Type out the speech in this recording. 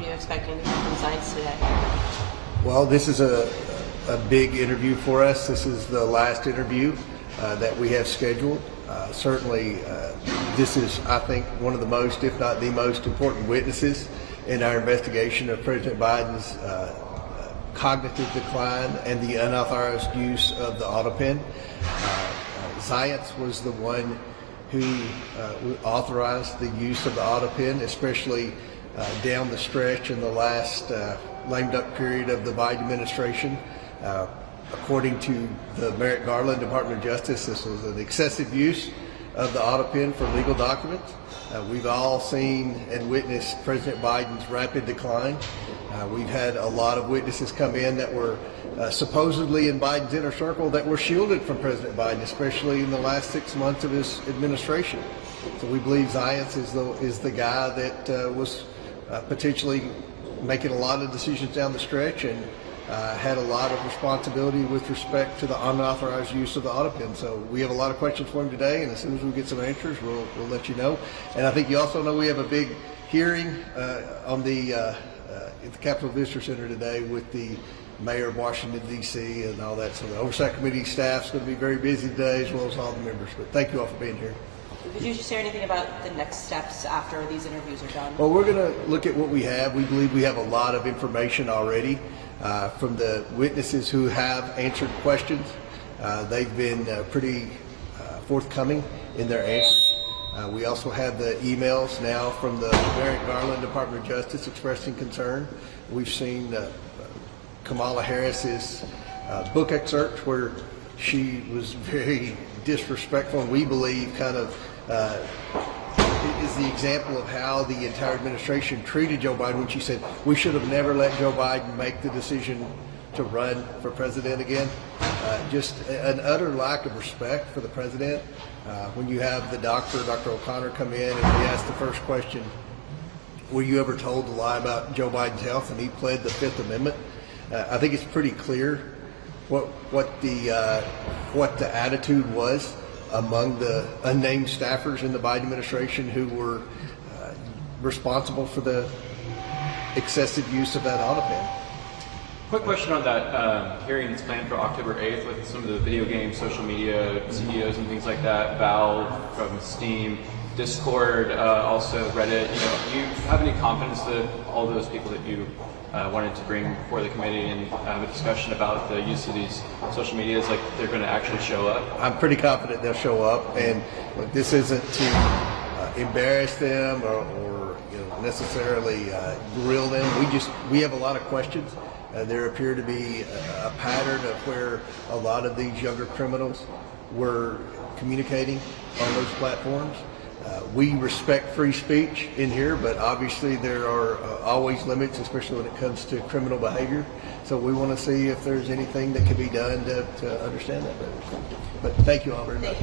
What are you expecting from Zients today? Well, this is a big interview for us. This is the last interview that we have scheduled. Certainly, this is, I think, one of the most, if not the most important witnesses in our investigation of President Biden's cognitive decline and the unauthorized use of the Autopen. Zients was the one who authorized the use of the Autopen, especially down the stretch in the last lame duck period of the Biden administration. According to the Merrick Garland Department of Justice, this was an excessive use of the Autopen for legal documents. We've all seen and witnessed President Biden's rapid decline. We've had a lot of witnesses come in that were supposedly in Biden's inner circle that were shielded from President Biden, especially in the last 6 months of his administration. So we believe Zients is the guy that was potentially making a lot of decisions down the stretch and had a lot of responsibility with respect to the unauthorized use of the Autopen. So we have a lot of questions for him today, and as soon as we get some answers, we'll let you know. And I think you also know we have a big hearing on at the Capitol Visitor Center today with the Mayor of Washington, D.C. and all that. So the Oversight Committee staff's going to be very busy today, as well as all the members. But thank you all for being here. Could you share anything about the next steps after these interviews are done? Well, we're going to look at what we have. We believe we have a lot of information already from the witnesses who have answered questions. They've been pretty forthcoming in their answers. We also have the emails now from the Merrick Garland Department of Justice expressing concern. We've seen Kamala Harris's book excerpt where she was very disrespectful, and we believe kind of is the example of how the entire administration treated Joe Biden when she said we should have never let Joe Biden make the decision to run for president again. Just an utter lack of respect for the president. When you have the Dr. O'Connor, come in and he asked the first question, were you ever told to lie about Joe Biden's health? And he pled the Fifth Amendment. I think it's pretty clear what the attitude was among the unnamed staffers in the Biden administration who were responsible for the excessive use of that Autopen. Quick question on that hearing that's planned for October 8th with some of the video game, social media CEOs and things like that, Valve from Steam, Discord, also Reddit. Do you have any confidence that all those people that you wanted to bring before the committee and have a discussion about the use of these social medias, like they're going to actually show up? I'm pretty confident they'll show up, and look, this isn't to embarrass them or necessarily grill them. We have a lot of questions. There appear to be a pattern of where a lot of these younger criminals were communicating on those platforms. We respect free speech in here, but obviously there are always limits, especially when it comes to criminal behavior. So we want to see if there's anything that can be done to understand that better. But thank you all very much.